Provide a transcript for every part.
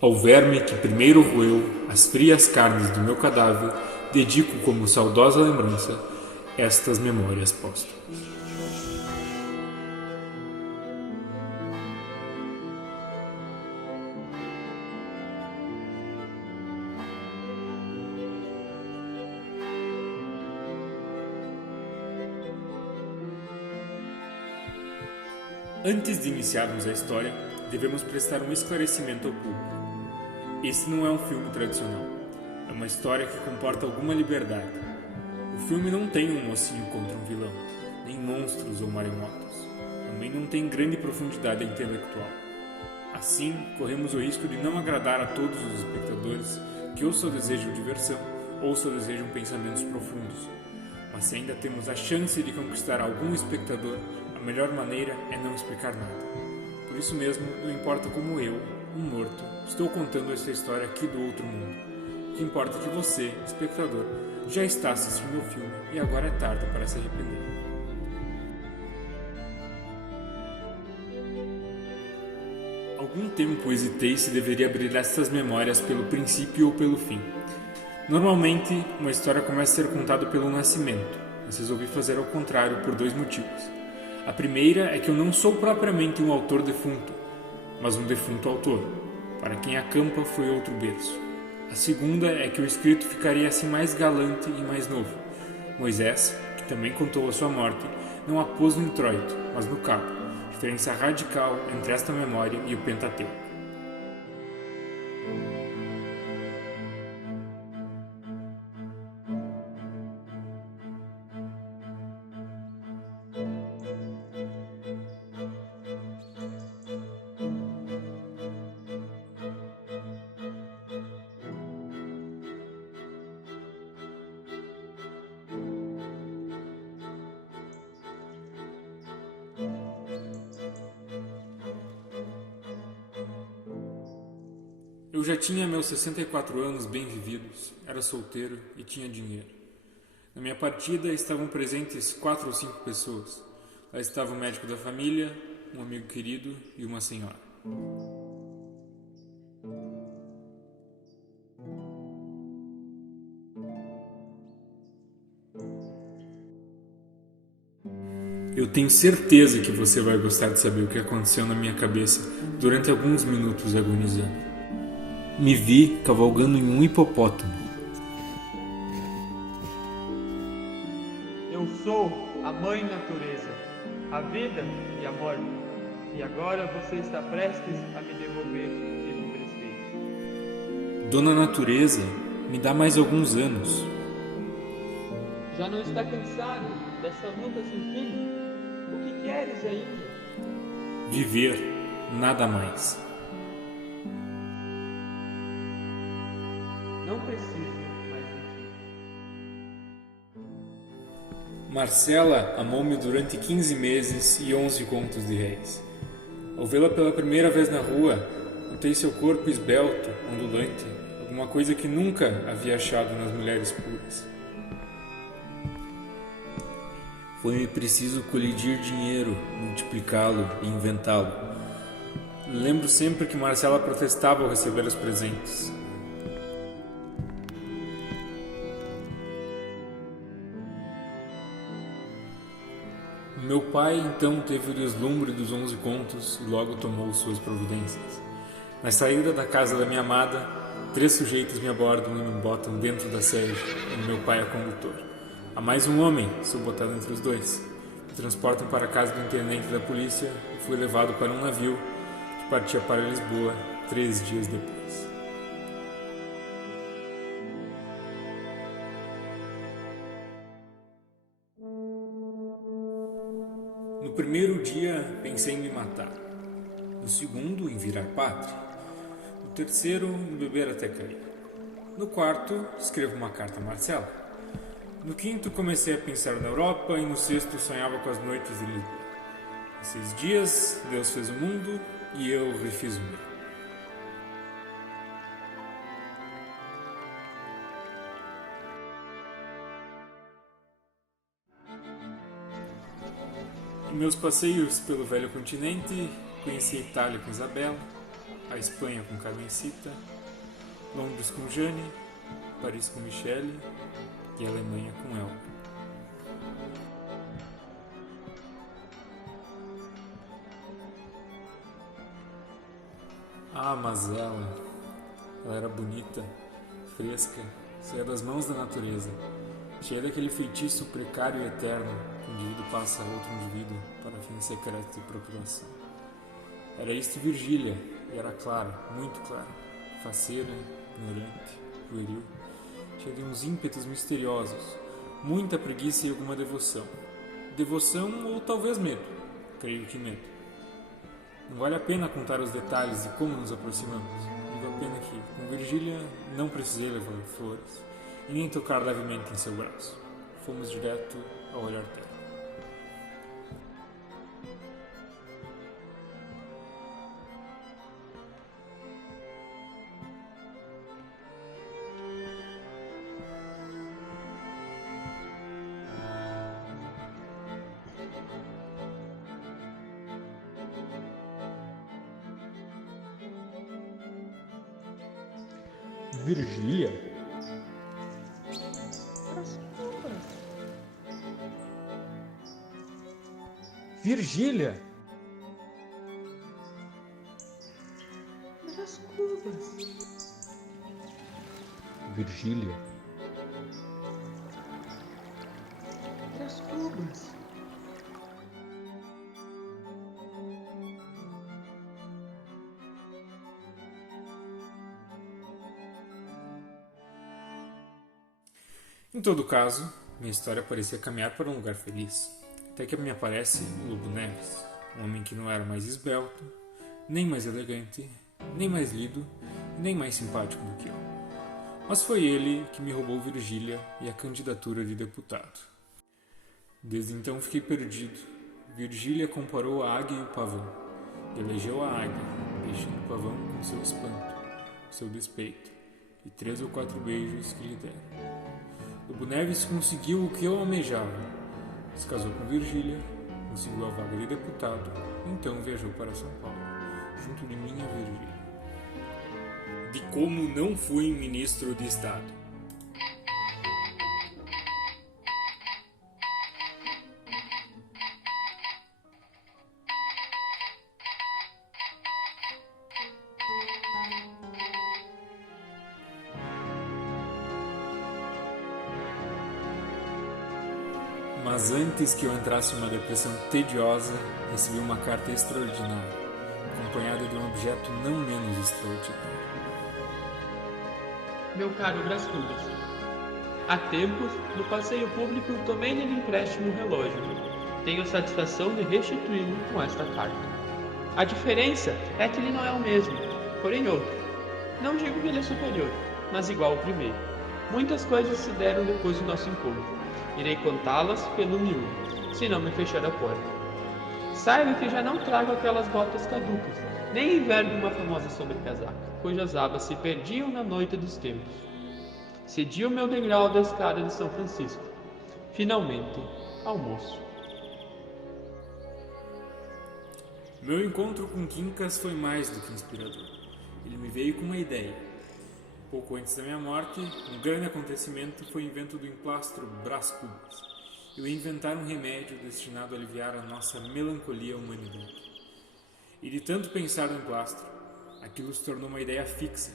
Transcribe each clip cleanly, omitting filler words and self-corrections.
Ao verme que primeiro roeu as frias carnes do meu cadáver, dedico como saudosa lembrança estas memórias póstumas. Antes de iniciarmos a história, devemos prestar um esclarecimento ao público. Esse não é um filme tradicional. É uma história que comporta alguma liberdade. O filme não tem um mocinho contra um vilão, nem monstros ou maremotos. Também não tem grande profundidade intelectual. Assim, corremos o risco de não agradar a todos os espectadores que ou só desejam diversão ou só desejam pensamentos profundos. Mas se ainda temos a chance de conquistar algum espectador, a melhor maneira é não explicar nada. Por isso mesmo, não importa como eu, um morto, estou contando essa história aqui do outro mundo. O que importa é que você, espectador, já está assistindo ao filme e agora é tarde para se arrepender. Algum tempo hesitei se deveria abrir essas memórias pelo princípio ou pelo fim. Normalmente, uma história começa a ser contada pelo nascimento, mas resolvi fazer ao contrário por dois motivos. A primeira é que eu não sou propriamente um autor defunto, mas um defunto autor. Para quem acampa foi outro berço. A segunda é que o escrito ficaria assim mais galante e mais novo. Moisés, que também contou a sua morte, não a pôs no introito, mas no cabo, diferença radical entre esta memória e o Pentateuco. Eu já tinha meus 64 anos bem vividos, era solteiro e tinha dinheiro. Na minha partida estavam presentes 4 ou 5 pessoas. Lá estava o médico da família, um amigo querido e uma senhora. Eu tenho certeza que você vai gostar de saber o que aconteceu na minha cabeça durante alguns minutos agonizando. Me vi cavalgando em um hipopótamo. Eu sou a Mãe Natureza, a vida e a morte. E agora você está prestes a me devolver o que lhe emprestei. Dona Natureza, me dá mais alguns anos. Já não está cansado dessa luta sem fim? O que queres ainda? Viver, nada mais. Não preciso mais de ti. Marcela amou-me durante 15 meses e 11 contos de réis. Ao vê-la pela primeira vez na rua, notei seu corpo esbelto, ondulante, alguma coisa que nunca havia achado nas mulheres puras. Foi-me preciso colidir dinheiro, multiplicá-lo e inventá-lo. Lembro sempre que Marcela protestava ao receber os presentes. Meu pai então teve o deslumbre dos 11 contos e logo tomou suas providências. Na saída da casa da minha amada, 3 sujeitos me abordam e me botam dentro da sege, onde meu pai é condutor. Há mais um homem, sou botado entre os dois. Me transportam para a casa do intendente da polícia e fui levado para um navio que partia para Lisboa 3 dias depois. No primeiro dia, pensei em me matar. No segundo, em virar pátria. No terceiro, em beber até cair. No quarto, escrevo uma carta a Marcela. No quinto, comecei a pensar na Europa e no sexto, sonhava com as noites de Lisboa. Em 6 dias, Deus fez o mundo e eu refiz o meu. Em meus passeios pelo velho continente, conheci a Itália com Isabela, a Espanha com Carmencita, Londres com Jane, Paris com Michele e a Alemanha com Elga. Ah, mas ela era bonita, fresca, saía das mãos da natureza, cheia daquele feitiço precário e eterno que um indivíduo passa a outro indivíduo para fins secretos de procuração. Era isto Virgília, e era clara, muito clara, faceira, ignorante, pueril, cheia de uns ímpetos misteriosos, muita preguiça e alguma devoção. Devoção ou talvez medo, creio que medo. Não vale a pena contar os detalhes de como nos aproximamos. Digo apenas que, com Virgília, não precisei levar flores e nem tocar levemente em seu braço. Fomos direto ao olhar dela. Virgília? Virgília? Das curvas. Virgília? Das curvas. Em todo caso, minha história parecia caminhar para um lugar feliz, até que me aparece o Lobo Neves, um homem que não era mais esbelto, nem mais elegante, nem mais lido, nem mais simpático do que eu. Mas foi ele que me roubou Virgília e a candidatura de deputado. Desde então fiquei perdido. Virgília comparou a águia e o pavão, e elegeu a águia, deixando o pavão com seu espanto, seu despeito, e 3 ou 4 beijos que lhe deram. Lobo Neves conseguiu o que eu almejava. Se casou com Virgília, conseguiu a vaga de deputado, então viajou para São Paulo, junto de minha Virgília. De como não fui ministro de Estado. Mas antes que eu entrasse em uma depressão tediosa, recebi uma carta extraordinária, acompanhada de um objeto não menos extraordinário. Meu caro Brás Cubas, há tempos, no passeio público, tomei-lhe de empréstimo um relógio. Tenho satisfação de restituí-lo com esta carta. A diferença é que ele não é o mesmo, porém outro. Não digo que ele é superior, mas igual ao primeiro. Muitas coisas se deram depois do nosso encontro. Irei contá-las pelo miúdo, se não me fechar a porta. Saiba que já não trago aquelas botas caducas, nem envergo uma famosa sobrecasaca, cujas abas se perdiam na noite dos tempos. Cedi o meu degrau da escada de São Francisco. Finalmente, almoço. Meu encontro com Quincas foi mais do que inspirador. Ele me veio com uma ideia. Pouco antes da minha morte, um grande acontecimento foi o invento do emplastro Brás Cubas. Eu ia inventar um remédio destinado a aliviar a nossa melancolia humanidade. E de tanto pensar no emplastro, aquilo se tornou uma ideia fixa.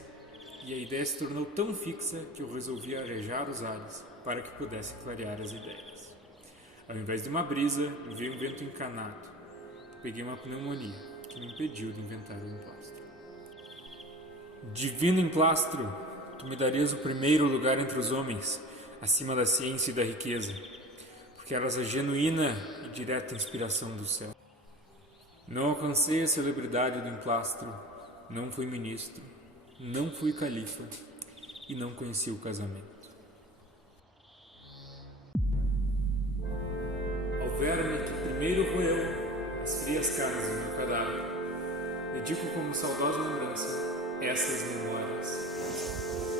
E a ideia se tornou tão fixa que eu resolvi arejar os ares para que pudesse clarear as ideias. Ao invés de uma brisa, me veio um vento encanado. Peguei uma pneumonia que me impediu de inventar o emplastro. Divino emplastro, tu me darias o primeiro lugar entre os homens, acima da ciência e da riqueza, porque eras a genuína e direta inspiração do céu. Não alcancei a celebridade do emplastro, não fui ministro, não fui califa e não conheci o casamento. Ao verme que primeiro roeu as frias carnes do meu cadáver, dedico como saudosa lembrança essas memórias.